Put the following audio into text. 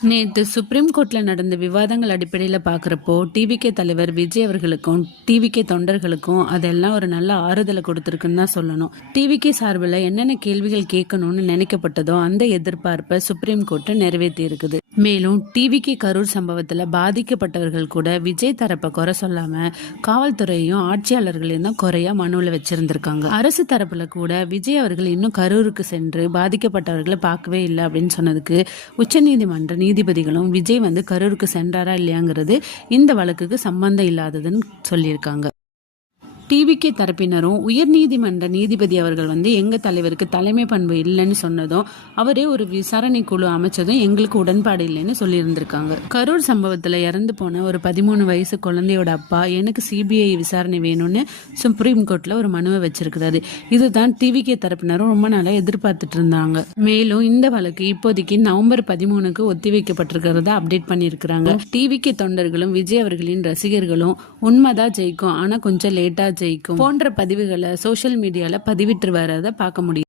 நேற்று சுப்ரீம் கோர்ட்ல நடந்த விவாதங்கள் அடிப்படையில் பார்க்குறப்போ டிவிகே தலைவர் விஜய் அவர்களுக்கும் டிவிகே தொண்டர்களுக்கும் அதெல்லாம் ஒரு நல்ல ஆறுதலை கொடுத்துருக்குன்னு தான் சொல்லணும். டிவிகே சார்பில் என்னென்ன கேள்விகள் கேட்கணும்னு நினைக்கப்பட்டதோ அந்த எதிர்பார்ப்பை சுப்ரீம் கோர்ட்டு நிறைவேற்றி இருக்குது மேலும் டிவிகே கரூர் சம்பவத்தில் பாதிக்கப்பட்டவர்கள் கூட விஜய் தரப்பை குறை சொல்லாமல் காவல்துறையும் ஆட்சியாளர்களையும் தான் குறையா மனுவில் வச்சுருந்துருக்காங்க. அரசு தரப்பில் கூட விஜய் அவர்கள் இன்னும் கரூருக்கு சென்று பாதிக்கப்பட்டவர்களை பார்க்கவே இல்லை அப்படின்னு சொன்னதுக்கு உச்சநீதிமன்ற நீதிபதிகளும் விஜய் வந்து கரூருக்கு சென்றாரா இல்லையாங்கிறது இந்த வழக்குக்கு சம்பந்தம் இல்லாததுன்னு சொல்லியிருக்காங்க. டிவிகே தரப்பினரும் உயர்நீதிமன்ற நீதிபதி அவர்கள் வந்து எங்கள் தலைவருக்கு தலைமை பண்பு இல்லைன்னு சொன்னதும் அவரே ஒரு விசாரணை குழு அமைச்சதும் எங்களுக்கு உடன்பாடு இல்லைன்னு சொல்லியிருந்திருக்காங்க. கரூர் சம்பவத்தில் இறந்து போன ஒரு பதிமூணு வயசு குழந்தையோட அப்பா எனக்கு சிபிஐ விசாரணை வேணும்னு சுப்ரீம் கோர்ட்டில் ஒரு மனுவை வச்சிருக்கிறாரு. இதுதான் டிவிகே தரப்பினரும் ரொம்ப நாளாக எதிர்பார்த்துட்டு இருந்தாங்க. மேலும் இந்த வழக்கு இப்போதைக்கு நவம்பர் பதிமூணுக்கு ஒத்திவைக்கப்பட்டிருக்கிறத அப்டேட் பண்ணியிருக்கிறாங்க. டிவிகே தொண்டர்களும் விஜய் அவர்களின் ரசிகர்களும் உண்மைதான் ஜெயிக்கும். ஆனால் கொஞ்சம் லேட்டாக ஜெயிக்கும். போன்ற பதிவுகளை சோஷியல் மீடியாவில் பதிவிட்டு வரதை பார்க்க முடியும்.